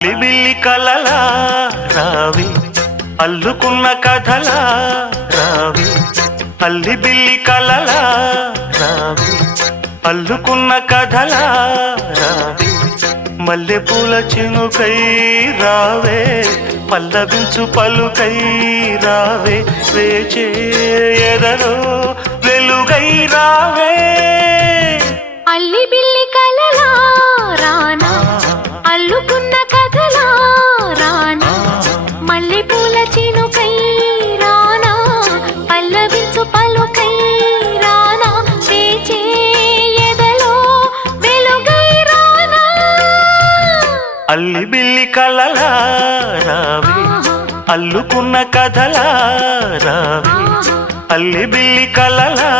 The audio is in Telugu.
బిల్లి కలలా రావి అల్లుకున్న కథలా రావి అల్లి బిల్లి కలలా రావి అల్లుకున్న కథలా రావి మల్లె పూల చినుకై రావే పల్లవించు పలుకై రావే వేచే ఎదలో వెలుగై రావే అల్లి బిల్లి కలలా రానా అల్లుకున్న కథలా రానా మల్లె పూల చినుకై రానా పల్లవించు పలుకై రానా వేచే ఎదలో వెలుగై రానా అల్లి బిల్లి కలలా రావి అల్లుకున్న కథలా రావి అల్లి బిల్లి కలలా